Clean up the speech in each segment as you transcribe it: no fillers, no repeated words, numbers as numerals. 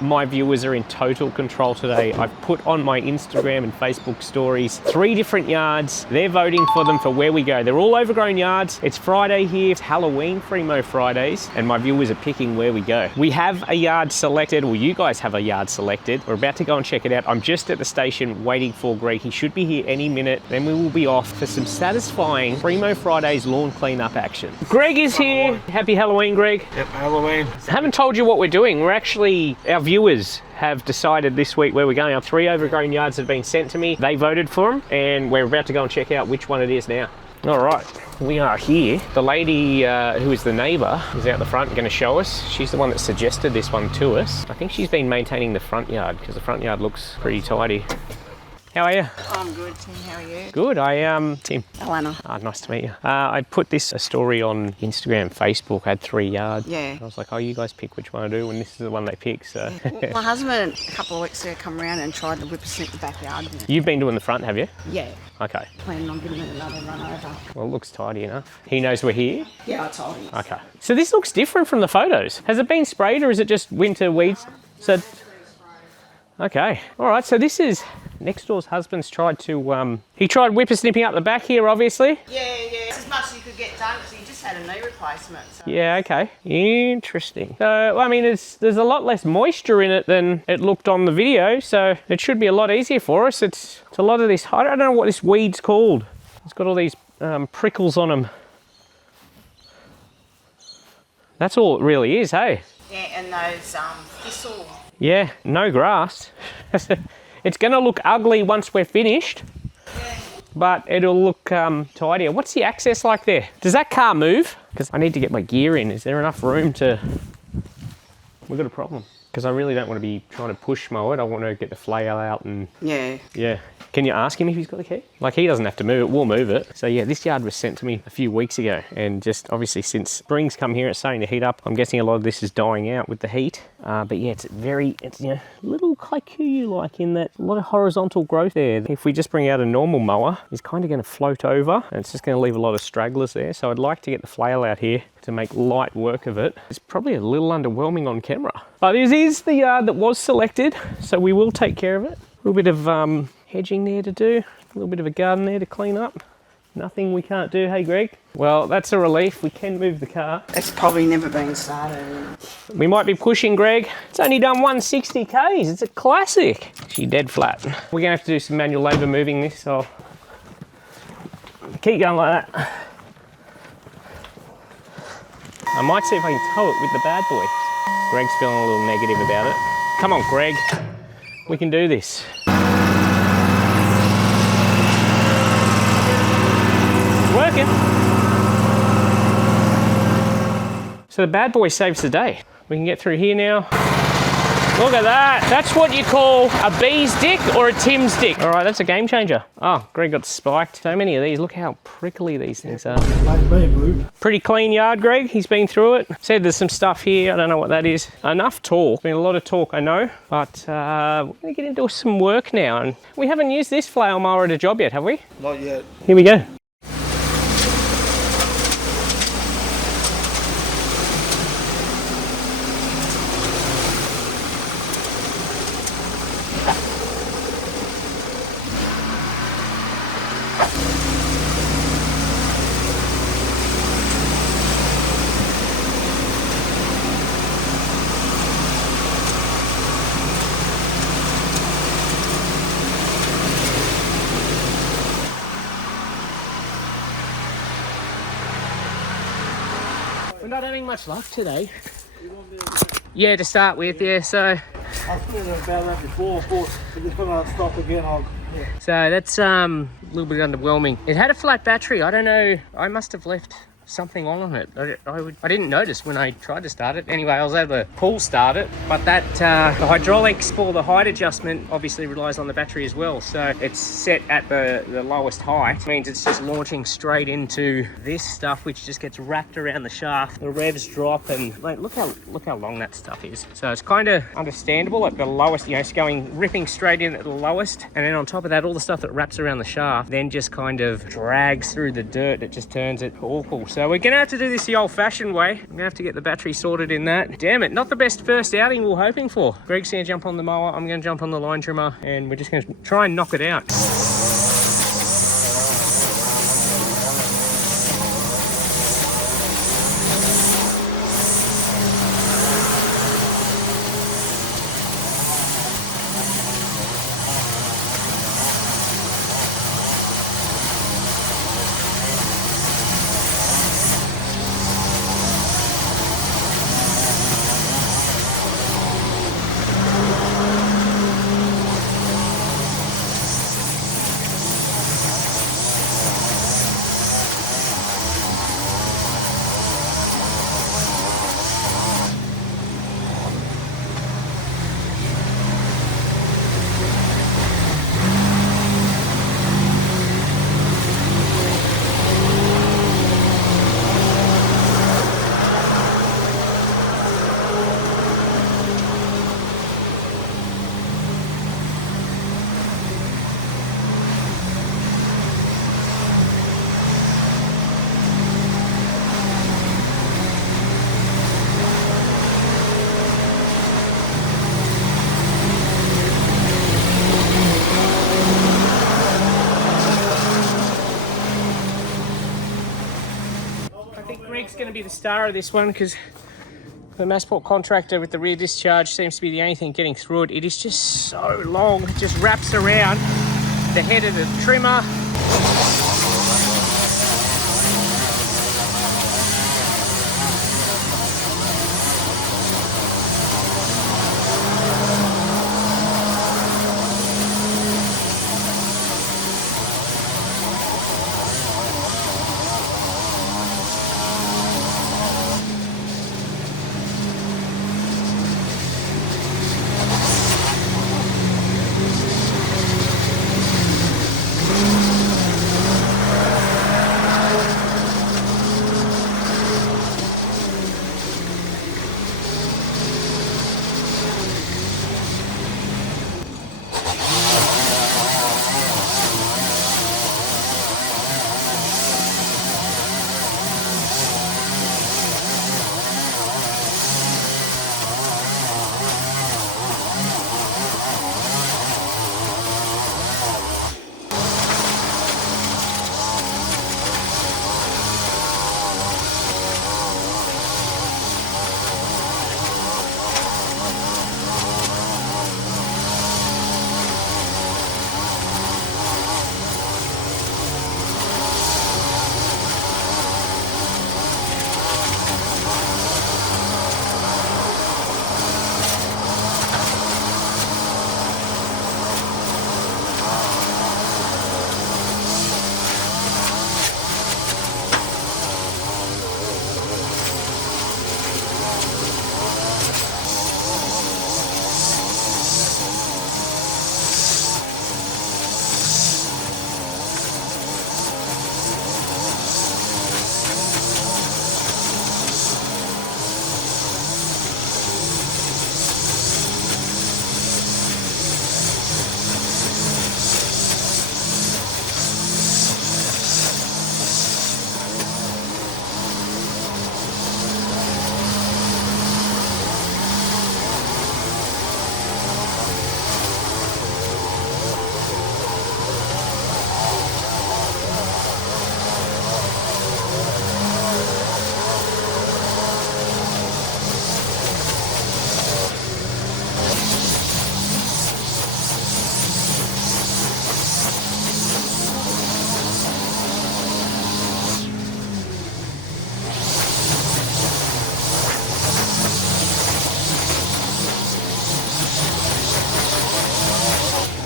My viewers are in total control today. I've put on my Instagram and Facebook stories 3 different yards. They're voting for them for where we go. They're all overgrown yards. It's Friday here. It's Halloween Fremo Fridays, and my viewers are picking where we go. We have a yard selected, or you guys have a yard selected. We're about to go and check it out. I'm just at the station waiting for Greg. He should be here any minute. Then we will be off for some satisfying Fremo Fridays lawn cleanup action. Greg is here. Happy Halloween, Greg. Yep, Halloween. I haven't told you what we're doing. We're actually, our viewers have decided this week where we're going. Our 3 overgrown yards have been sent to me. They voted for them, and we're about to go and check out which one it is now. All right, we are here. The lady who is the neighbour is out the front going to show us. She's the one that suggested this one to us. I think she's been maintaining the front yard because the front yard looks pretty tidy. How are you? I'm good, Tim. How are you? Good. Tim. Alana. Nice to meet you. I put a story on Instagram, Facebook. I had 3 yards. Yeah. I was like, oh, you guys pick which one I do, and this is the one they pick. So. My husband a couple of weeks ago come around and tried to whippersnip the backyard. You've been doing the front, have you? Yeah. Okay. Planning on giving it another run over. Well, it looks tidy enough. He knows we're here? Yeah, I told him. Okay. So this looks different from the photos. Has it been sprayed, or is it just winter weeds? So. Okay. All right. So this is next door's husband's tried to. He tried whippersnipping up the back here, obviously. Yeah. It's as much as you could get done because he just had a knee replacement. So. Yeah. Okay. Interesting. So I mean, there's a lot less moisture in it than it looked on the video, so it should be a lot easier for us. It's a lot of this. I don't know what this weed's called. It's got all these prickles on them. That's all it really is, hey? Yeah, and those thistles. Yeah, no grass. It's going to look ugly once we're finished, but it'll look tidier. What's the access like there? Does that car move? Because I need to get my gear in. Is there enough room to... We've got a problem. Because I really don't want to be trying to push mow it. I want to get the flail out and... Yeah. Can you ask him if he's got the key? Like, he doesn't have to move it, we'll move it. So yeah, this yard was sent to me a few weeks ago, and just obviously since spring's come here, it's starting to heat up. I'm guessing a lot of this is dying out with the heat. But yeah, it's a little Kikuyu-like in that a lot of horizontal growth there. If we just bring out a normal mower, it's kind of going to float over, and it's just going to leave a lot of stragglers there. So I'd like to get the flail out here to make light work of it. It's probably a little underwhelming on camera. But this is the yard that was selected, so we will take care of it. A little bit of hedging there to do, a little bit of a garden there to clean up. Nothing we can't do, hey Greg? Well, that's a relief. We can move the car. It's probably never been started. We might be pushing, Greg. It's only done 160 Ks. It's a classic. She's dead flat. We're gonna have to do some manual labour moving this, so keep going like that. I might see if I can tow it with the bad boy. Greg's feeling a little negative about it. Come on, Greg. We can do this. Working. So the bad boy saves the day. We can get through here now. Look at that. That's what you call a bee's dick or a Tim's dick. All right, that's a game changer. Oh, Greg got spiked. So many of these. Look how prickly these things are. Pretty clean yard, Greg. He's been through it. Said there's some stuff here. I don't know what that is. Enough talk. Been a lot of talk, I know. But we're going to get into some work now. And we haven't used this flail mower at a job yet, have we? Not yet. Here we go. We're not having much luck today. Yeah, to start with, yeah, so... I was thinking about that before, we're just going to stop again. So that's a little bit underwhelming. It had a flat battery. I don't know, I must have left something on it. I didn't notice when I tried to start it. Anyway, I was able to pull start it, but that the hydraulics for the height adjustment obviously relies on the battery as well. So it's set at the lowest height. It means it's just launching straight into this stuff, which just gets wrapped around the shaft. The revs drop, and like, look how long that stuff is. So it's kind of understandable at the lowest, you know, it's ripping straight in at the lowest, and then on top of that, all the stuff that wraps around the shaft then just kind of drags through the dirt. It just turns it awful. So So we're gonna have to do this the old-fashioned way. I'm gonna have to get the battery sorted in that. Damn it, not the best first outing we were hoping for. Greg's gonna jump on the mower, I'm gonna jump on the line trimmer, and we're just gonna try and knock it out. Greg's going to be the star of this one because the Massport contractor with the rear discharge seems to be the only thing getting through it. It is just so long, it just wraps around the head of the trimmer.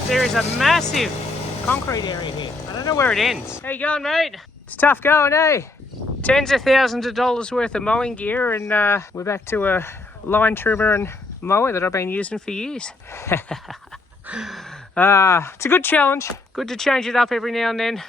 There is a massive concrete area here. I don't know where it ends. How you going, mate? It's tough going, eh? Tens of thousands of dollars worth of mowing gear, and we're back to a line trimmer and mower that I've been using for years. It's a good challenge. Good to change it up every now and then.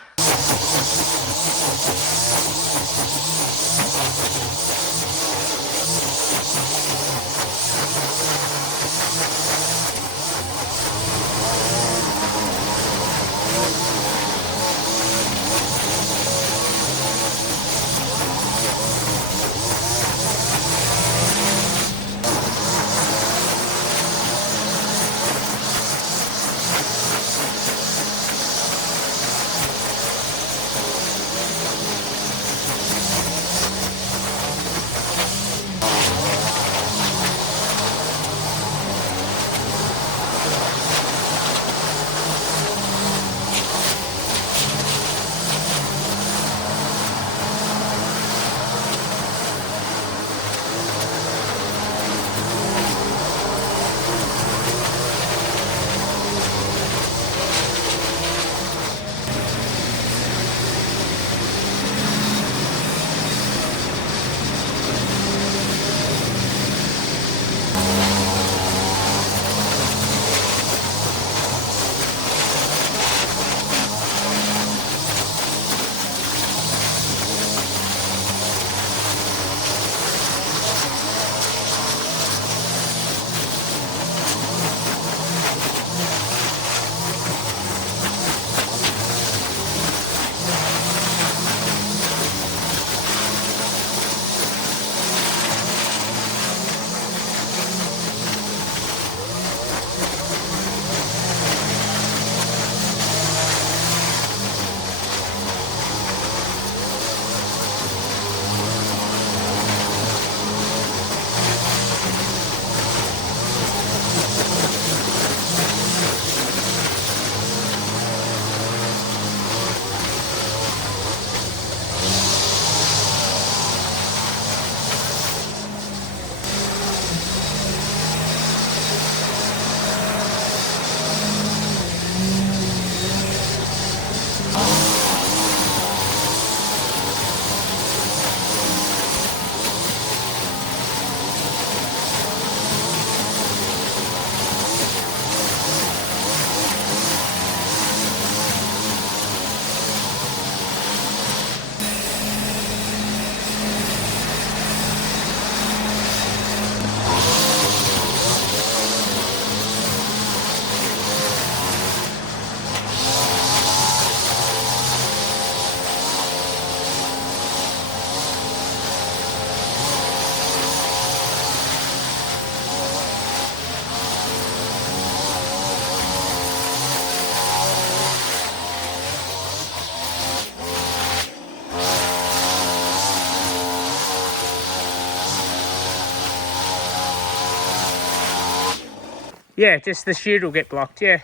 Yeah, just the chute will get blocked, yeah.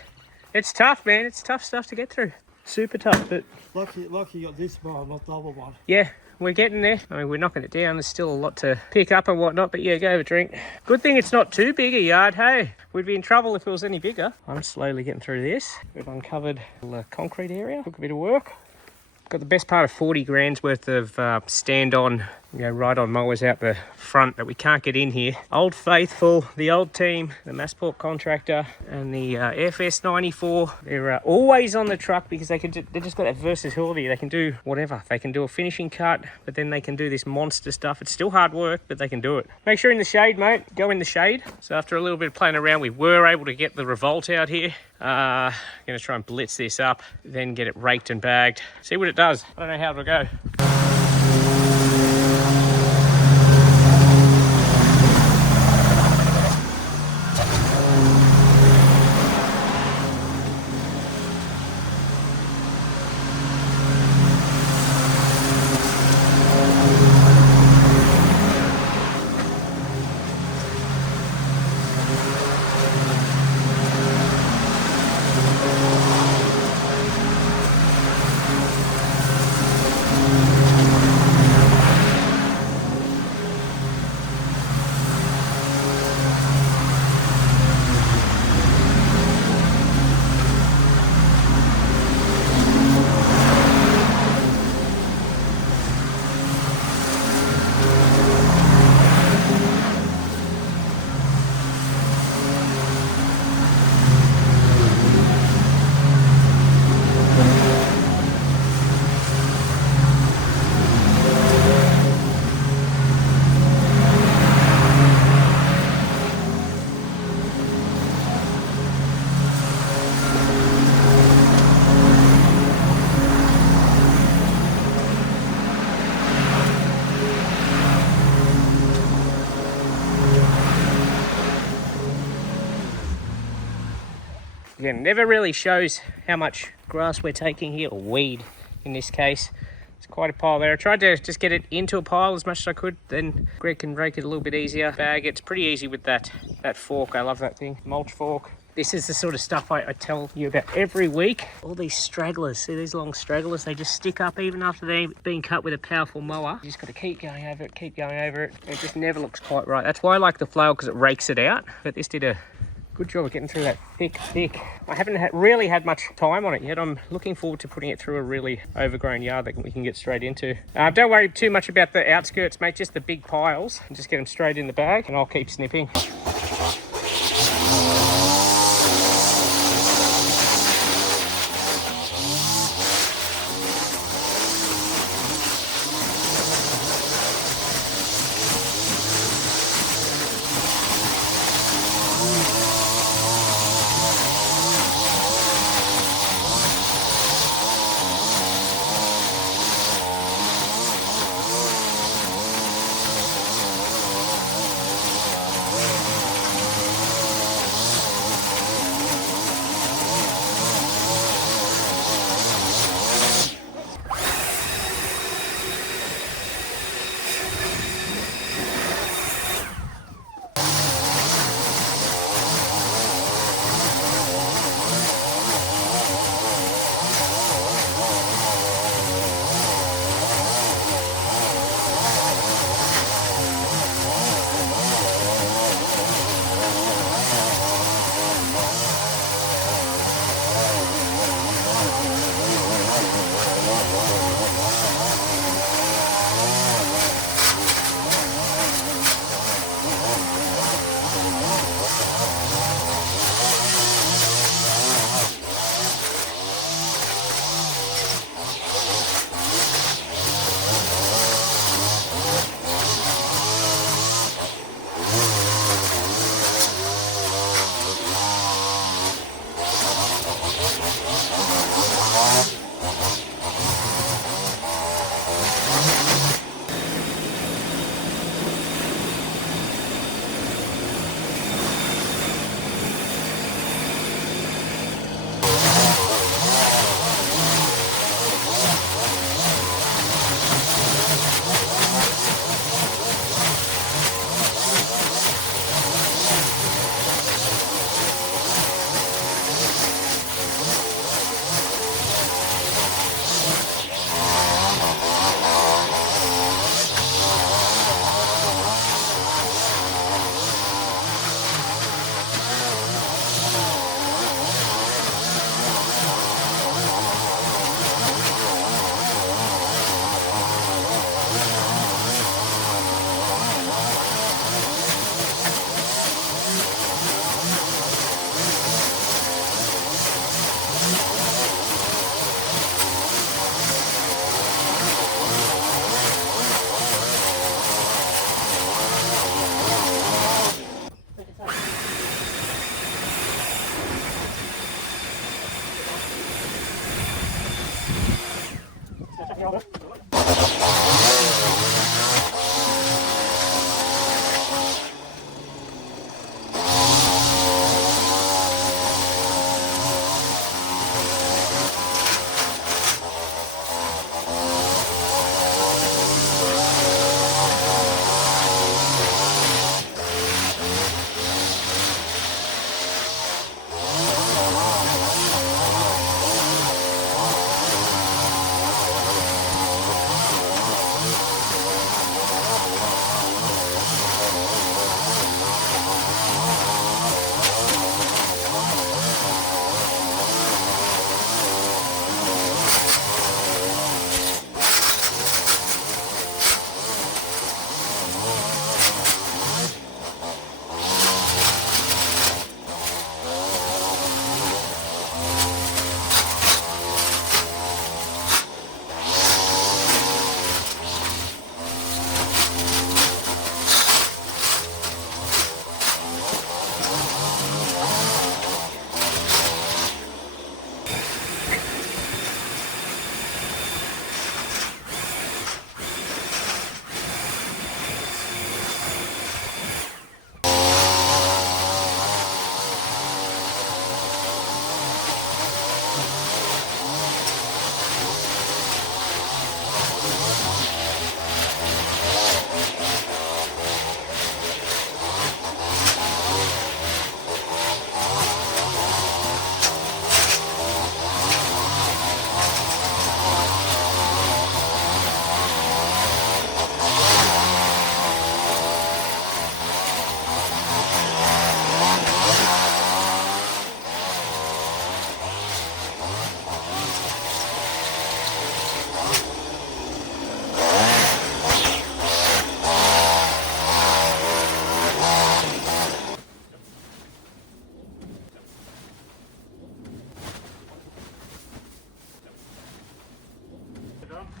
It's tough, man. It's tough stuff to get through. Super tough, but... Lucky you got this one, not the other one. Yeah, we're getting there. I mean, we're knocking it down. There's still a lot to pick up and whatnot, but yeah, go have a drink. Good thing it's not too big a yard, hey? We'd be in trouble if it was any bigger. I'm slowly getting through this. We've uncovered the concrete area. Took a bit of work. Got the best part of 40 grand's worth of stand-on, ride-on mowers out the front that we can't get in here. Old Faithful, the old team, the Massport contractor, and the FS 94. They're always on the truck because they just got that versatility. They can do whatever. They can do a finishing cut, but then they can do this monster stuff. It's still hard work, but they can do it. Make sure in the shade, mate. Go in the shade. So after a little bit of playing around, we were able to get the Revolt out here. Going to try and blitz this up, then get it raked and bagged. See what it does. I don't know how it'll go. Again, never really shows how much grass we're taking here, or weed in this case. It's quite a pile there. I tried to just get it into a pile as much as I could, then Greg can rake it a little bit easier. Bag it's pretty easy with that fork. I love that thing, mulch fork. This is the sort of stuff I tell you about every week. All these stragglers, see these long stragglers, they just stick up even after they've been cut with a powerful mower. You just got to keep going over it, keep going over it. It just never looks quite right. That's why I like the flail, because it rakes it out. But this did a good job of getting through that thick. I haven't really had much time on it yet. I'm looking forward to putting it through a really overgrown yard that we can get straight into. Don't worry too much about the outskirts, mate, just the big piles. And just get them straight in the bag and I'll keep snipping.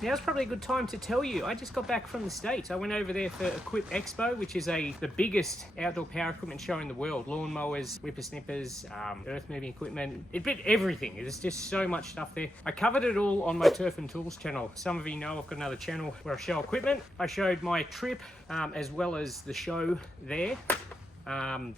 now's probably a good time to tell you, I just got back from the States. I went over there for Equip Expo, which is the biggest outdoor power equipment show in the world. Lawnmowers, whippersnippers, earth-moving equipment. It bit everything. There's just so much stuff there. I covered it all on my Turf and Tools channel. Some of you know I've got another channel where I show equipment. I showed my trip as well as the show there.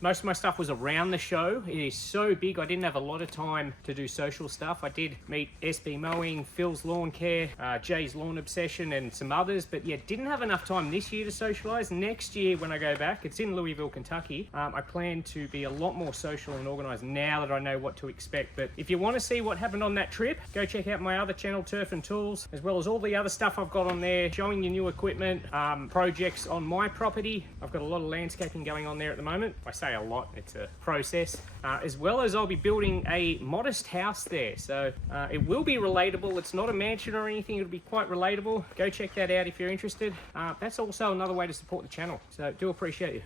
Most of my stuff was around the show. It is so big, I didn't have a lot of time to do social stuff. I did meet SB Mowing, Phil's Lawn Care, Jay's Lawn Obsession, and some others, but yeah, didn't have enough time this year to socialize. Next year when I go back, it's in Louisville, Kentucky, I plan to be a lot more social and organized now that I know what to expect. But if you want to see what happened on that trip, go check out my other channel, Turf and Tools, as well as all the other stuff I've got on there, showing you new equipment, projects on my property. I've got a lot of landscaping going on there at the moment. I say a lot, it's a process. As well as I'll be building a modest house there. So it will be relatable. It's not a mansion or anything. It'll be quite relatable. Go check that out if you're interested. That's also another way to support the channel. So do appreciate you.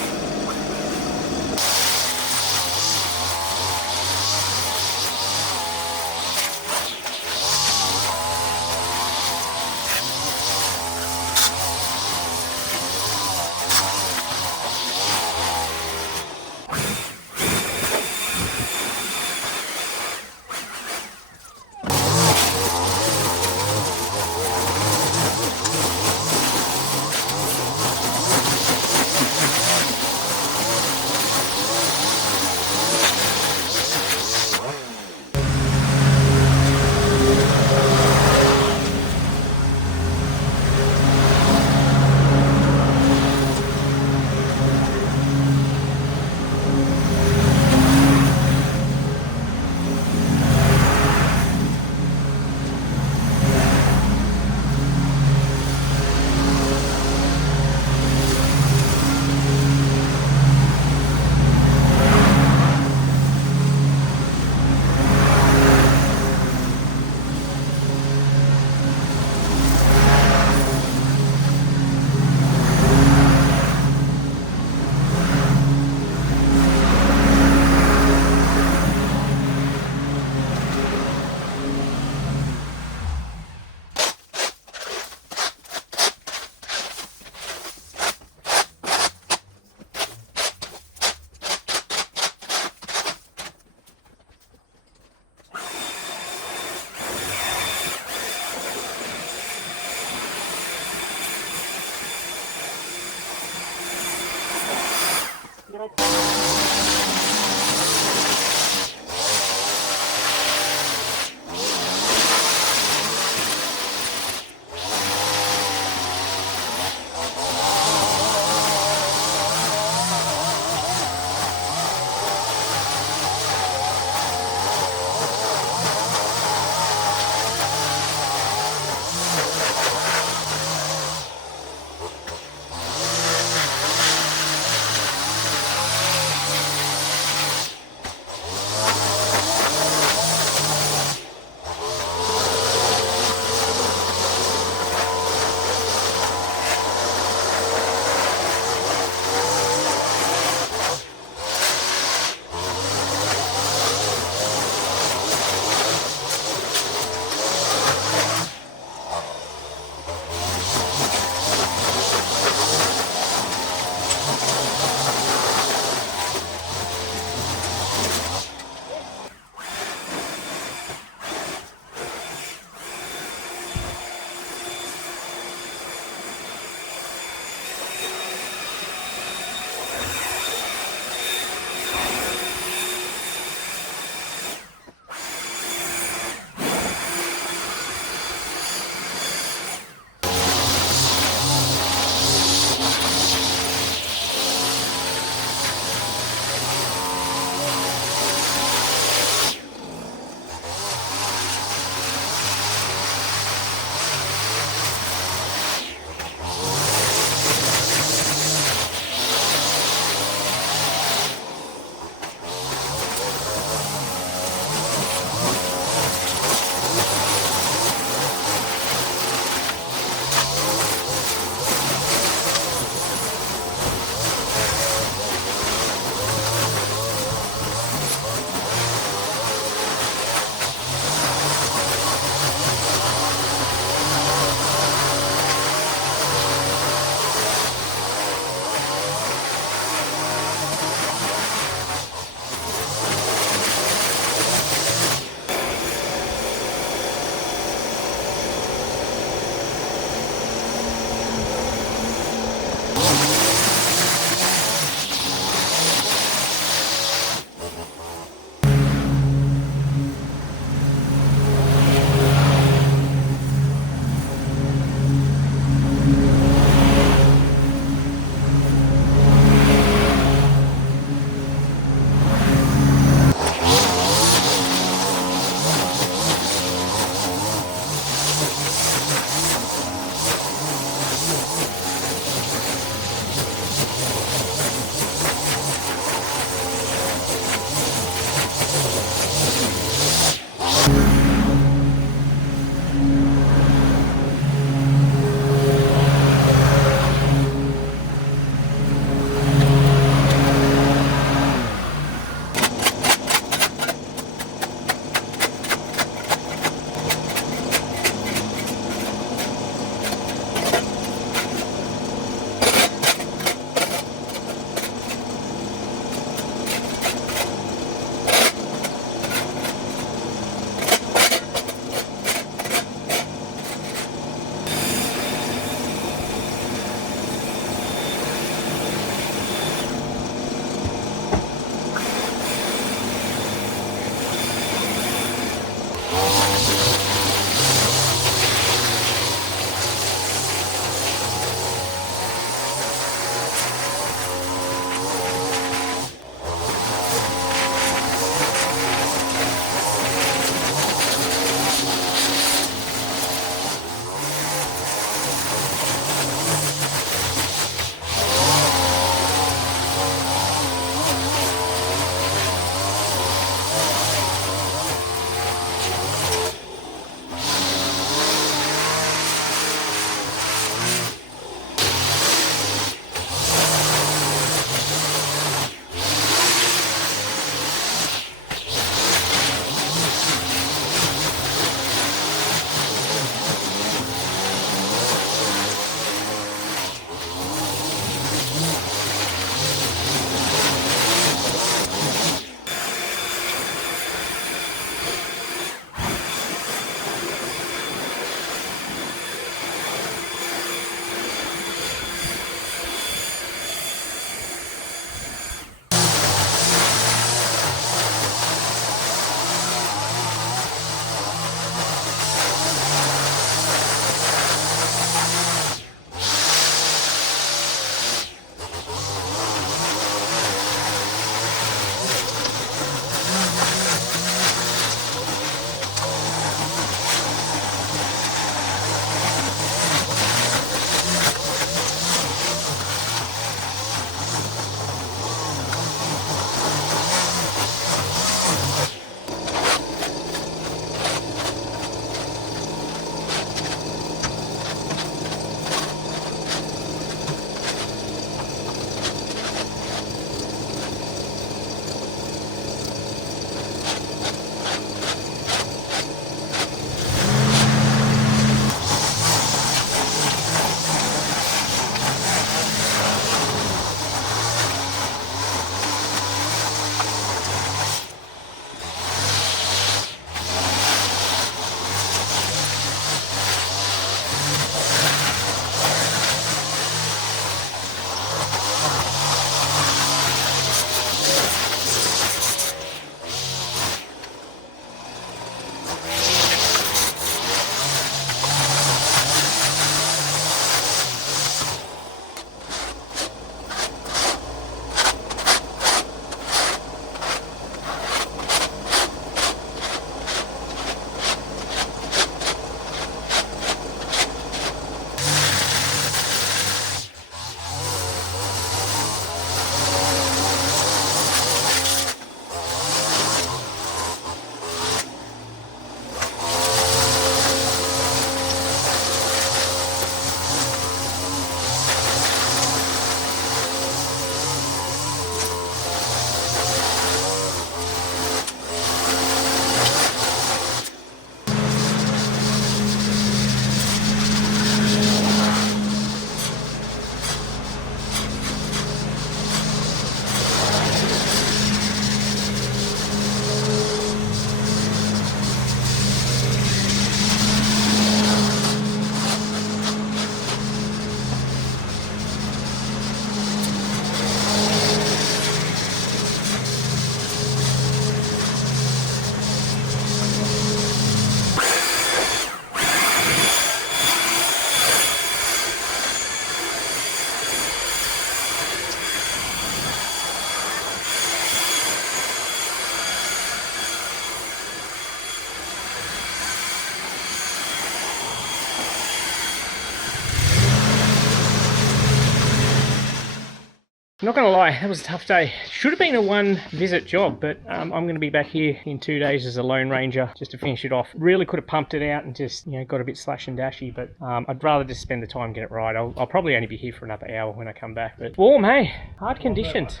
Not gonna lie, that was a tough day. Should have been a one visit job, but I'm gonna be back here in 2 days as a Lone Ranger just to finish it off. Really could have pumped it out and just, got a bit slash and dashy, but I'd rather just spend the time and get it right. I'll probably only be here for another hour when I come back, but warm, hey? Hard conditions,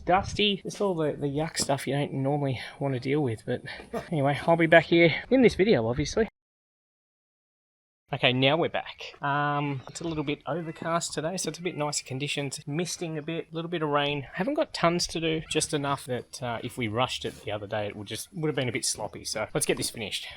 dusty, just all the yuck stuff you don't normally want to deal with, but anyway, I'll be back here in this video, obviously. Okay, now we're back. It's a little bit overcast today, so it's a bit nicer conditions. Misting a bit, a little bit of rain. Haven't got tons to do, just enough that if we rushed it the other day, it would have been a bit sloppy. So let's get this finished.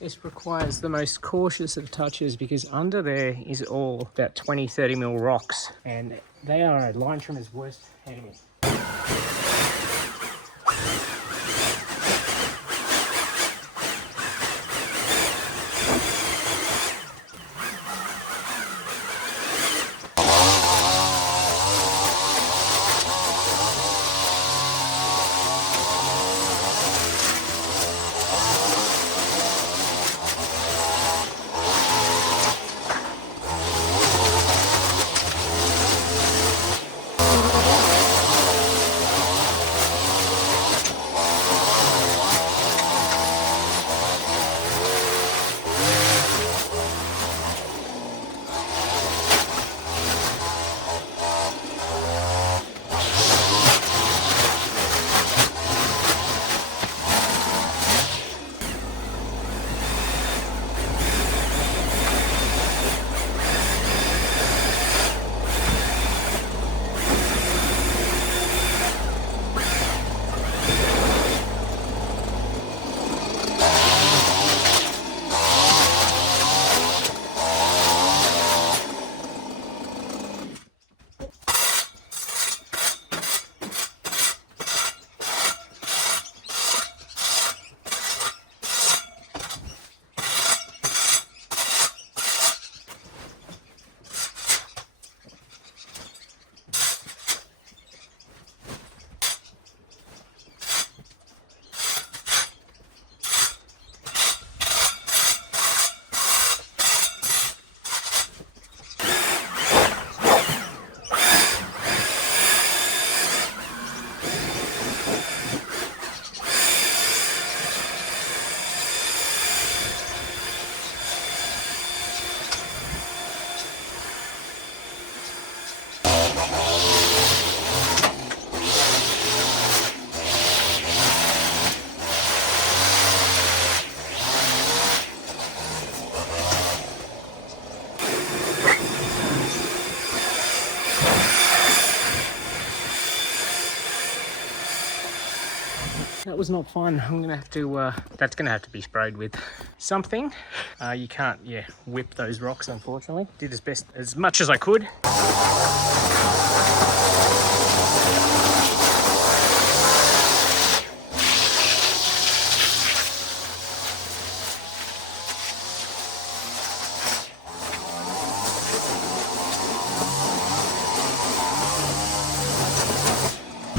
This requires the most cautious of touches because under there is all about 20-30 mil rocks, and they are a line trimmer's worst enemy. was not fun. I'm gonna have to, that's gonna have to be sprayed with something. You can't, yeah, whip those rocks, unfortunately. Did as much as I could.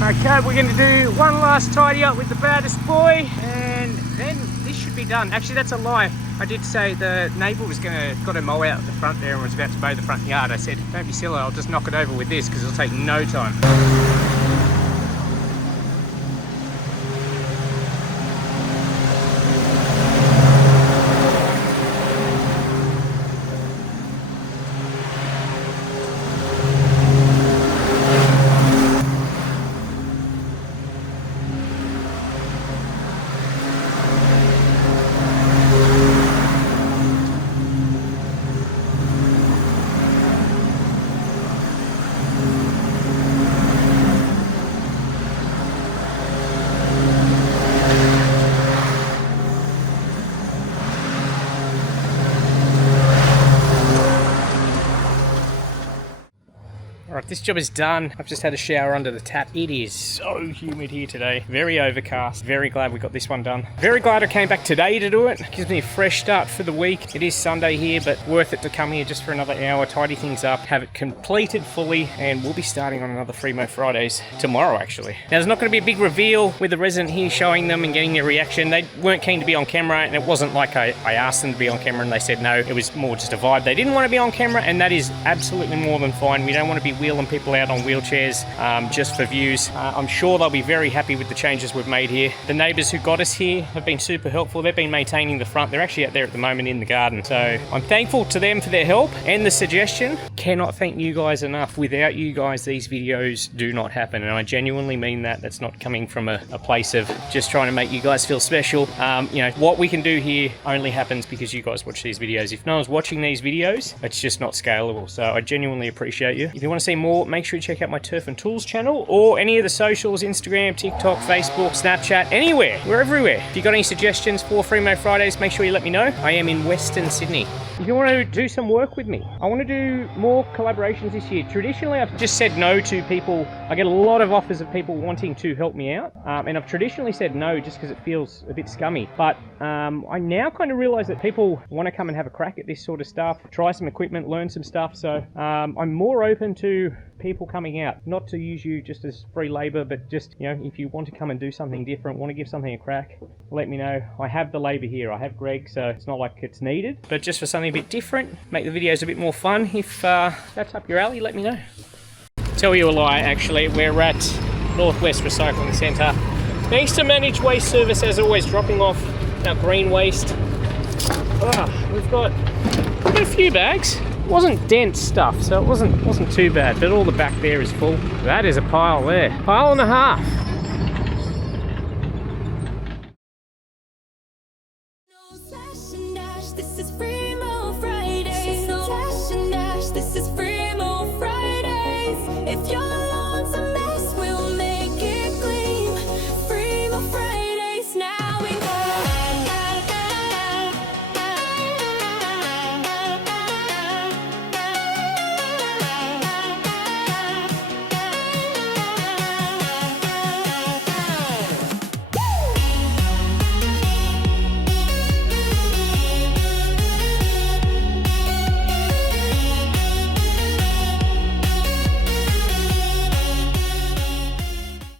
Okay, we're going to do one last tidy up with the baddest boy, and then this should be done. Actually, that's a lie. I did say the neighbour was got to mow out the front there and was about to mow the front yard. I said, don't be silly, I'll just knock it over with this because it'll take no time. Alright, this job is done. I've just had a shower under the tap. It is so humid here today. Very overcast. Very glad we got this one done. Very glad I came back today to do it. Gives me a fresh start for the week. It is Sunday here, but worth it to come here just for another hour, tidy things up, have it completed fully, and we'll be starting on another Free Mo Fridays tomorrow, actually. Now, there's not going to be a big reveal with the resident here showing them and getting their reaction. They weren't keen to be on camera, and it wasn't like I asked them to be on camera and they said no. It was more just a vibe. They didn't want to be on camera, and that is absolutely more than fine. We don't want to be wheeling people out on wheelchairs just for views. I'm sure they'll be very happy with the changes we've made here. The neighbours who got us here have been super helpful. They've been maintaining the front. They're actually out there at the moment in the garden. So I'm thankful to them for their help and the suggestion. Cannot thank you guys enough. Without you guys, these videos do not happen. And I genuinely mean that. That's not coming from a place of just trying to make you guys feel special. You know, what we can do here only happens because you guys watch these videos. If no one's watching these videos, it's just not scalable. So I genuinely appreciate you. If you want to see more, make sure you check out my Turf and Tools channel or any of the socials, Instagram, TikTok, Facebook, Snapchat, anywhere. We're everywhere. If you got any suggestions for Free Mo Fridays, make sure you let me know. I am in Western Sydney. If you want to do some work with me, I want to do more collaborations this year. Traditionally, I've just said no to people. I get a lot of offers of people wanting to help me out. And I've traditionally said no just because it feels a bit scummy. But I now kind of realize that people want to come and have a crack at this sort of stuff, try some equipment, learn some stuff. So I'm more open to people coming out, not to use you just as free labor, but just, you know, if you want to come and do something different, want to give something a crack, let me know. I have the labor here. I have Greg, so it's not like it's needed, but just for something a bit different, make the videos a bit more fun. If that's up your alley, let me know. Tell you a lie, actually. We're at Northwest Recycling Centre. Thanks to Managed Waste Service, as always, dropping off our green waste. We've got a few bags. It wasn't dense stuff, so it wasn't too bad, but all the back there is full. That is a pile there. Pile and a half. This is Free Mo Friday. This is Free